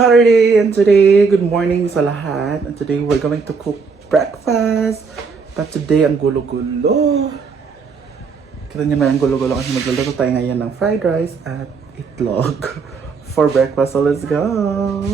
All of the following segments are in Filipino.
Saturday and today, good morning sa lahat. And today we're going to cook breakfast. But today, ang gulo-gulo. Kita niyo na ang gulo-gulo kasi magluluto tayo ngayon ng fried rice at itlog for breakfast. So let's go!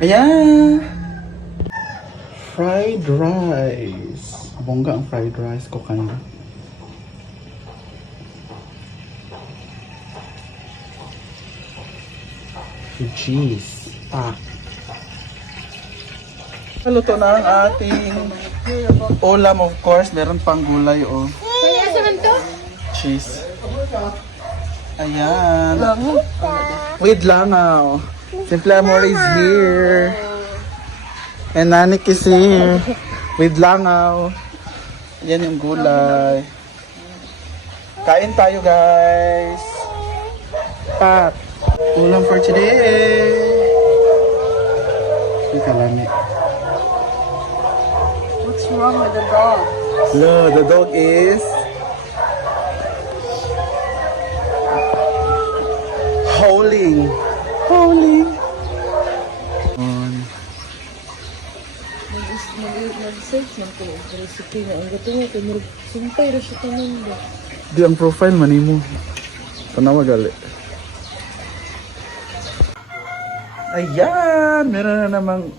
Ayan! Fried rice. Bongga ang fried rice ko kanina. With cheese. Luto na ang ating ulam, of course. Meron pang gulay, oh. Kaya saan to? Cheese. Ayan. With langaw. Simple Amor is here. And Nanik is here. With langaw. Yan yung gulay. Kain tayo, guys. Pat. Ulam for today. Ika lami. What's wrong with the dog? No, the dog is howling. Howling. Nag-search ng ko ang recipe na ang gato nga kay sumpay ra siya tanan ba. Di ang profile man mo. Tanawa gali. Ayan, meron na namang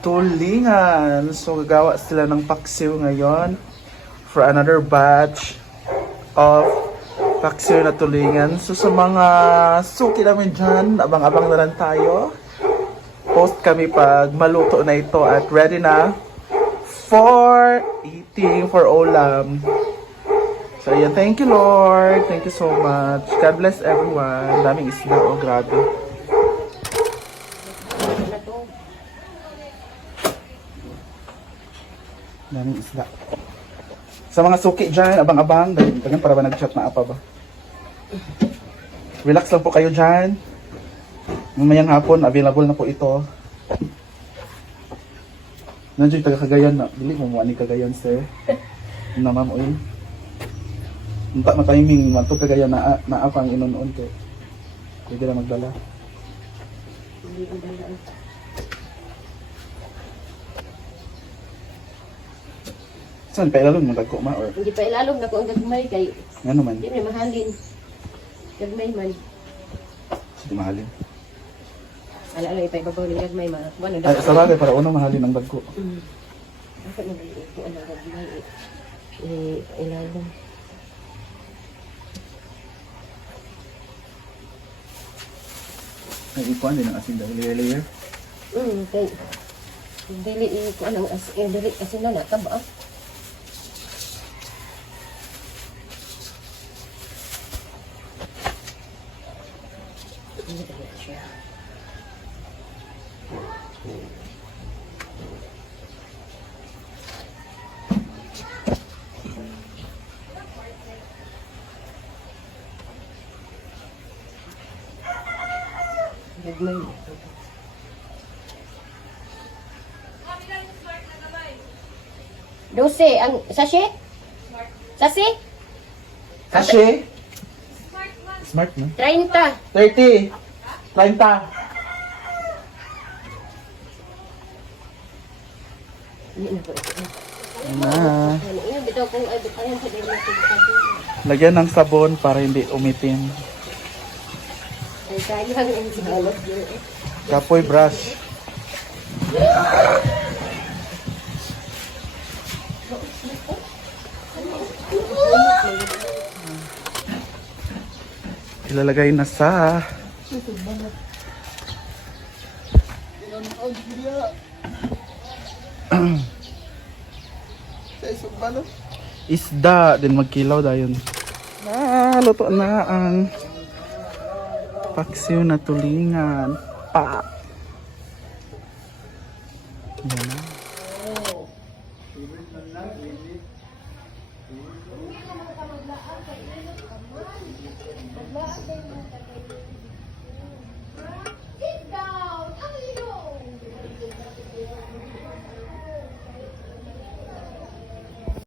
tulingan. So gagawa sila ng paksiw ngayon for another batch of paksiw na tulingan. So sa mga suki namin dyan, abang-abang na lang tayo. Post kami pag maluto na ito at ready na for eating, for ulam. So ayan, thank you Lord. Thank you so much. God bless everyone. Daming isda, oh grabe. Daming isda. Sa mga suki dyan, abang-abang. Ganyan para ba nag-chat na apa ba? Relax lang po kayo dyan. Mamayang hapon, available na po ito. Nandiyo yung taga-Cagayan na. Dili mo ni Cagayan, sir. Na ma'am, oy. Unta na timing, manto Cagayan na apa ang inunoon ko. Pwede na magdala. Hindi ko dalaan. Saan pa ilalong mo dagko ma? Or Hindi pa ilalom na ko ang gagmay kay ano man? di na mahalin. Gagmay man. Sige mahalin. Ala lang ipaibabaw ni gagmay man. Ano Ay, sa bagay, para una mahalin ang dagko. Ako na dali ko ang gagmay. Ilalom. Ay, ikuan din ang asin dahil layer. Okay. Dili ko anong dili kasi na nakaba. Gagmay. Dose, ang sachet? Sachet? Kashi? Smart no? 30. 30. 30. Hindi na po. Na. Ano bitaw kung ay ayan sa dili ko Lagyan ng sabon para hindi umitim. ay sayang ang sigalot yun. Kapoy brush. Ilalagay na sa isda din magkilaw dayon. Luto na ang paksiw na tulingan. Pa. Yan na.